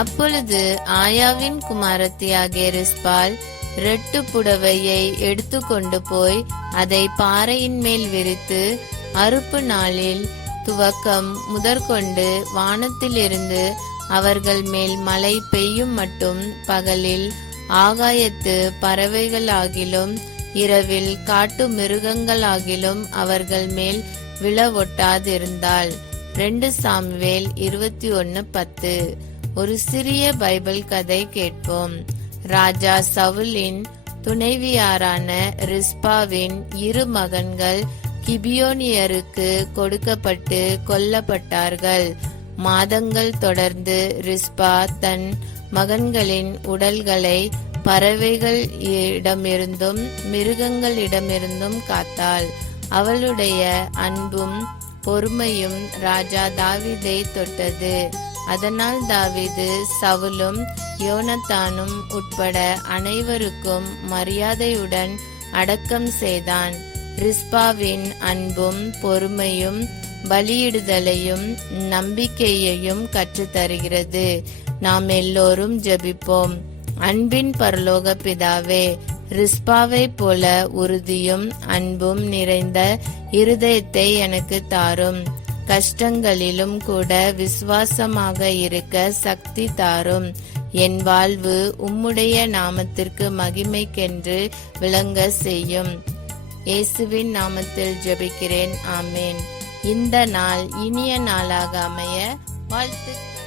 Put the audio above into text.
அப்பொழுது ஆயாவின் குமாரத்தியாகிய ரிஸ்பாள் ரெட்டு புடவையை எடுத்து கொண்டு போய் அதை பாறையின் மேல் விரித்து, அறுப்பு நாளில் துவக்கம் முதற்கொண்டு வானத்திலிருந்து அவர்கள் மேல் மழை பெய்யும் மட்டும் பகலில் ஆகாயத்து பறவைகளாகிலும் இரவில் காட்டு மிருகங்களாகிலும் அவர்கள் மேல் விழ ஒட்டாதிருந்தாள். 2 சாமுவேல் 21:10. ஒரு சிறிய பைபிள் கதை கேட்போம். ராஜா சவுலின் துணைவியாரான ரிஸ்பாவின் 2 மகன்கள் கிபியோனியருக்கு கொடுக்கப்பட்டு கொல்லப்பட்டார்கள். மாதங்கள் தொடர்ந்து ரிஸ்பா தன் மகன்களின் உடல்களை பறவைகள் இடமிருந்தும் மிருகங்களிடமிருந்தும் காத்தாள். அவளுடைய அன்பும் பொறுமையும் ராஜா தாவீதை தொட்டது. அதனால் தாவீது சவுலும் யோனத்தானும் உட்பட அனைவருக்கும் மரியாதையுடன் அடக்கம் செய்தான். ரிஸ்பாவின் அன்பும் பொறுமையும் பலியிடுதலையும் நம்பிக்கையையும் கற்றுத்தருகிறது. நாம் எல்லோரும் ஜெபிப்போம். அன்பின் பரலோக பிதாவே, ரிஸ்பாவை போல உறுதியும் அன்பும் நிறைந்த இருதயத்தை எனக்கு தாரும். கஷ்டங்களிலும் கூட விசுவாசமாக இருக்க சக்தி தாரும். என் வாழ்வு உம்முடைய நாமத்திற்கு மகிமைக்கென்று விளங்க செய்யும். இயேசுவின் நாமத்தில் ஜெபிக்கிறேன். ஆமேன். இந்த நாள் இனிய நாளாக அமைய வாழ்த்துக்கள்.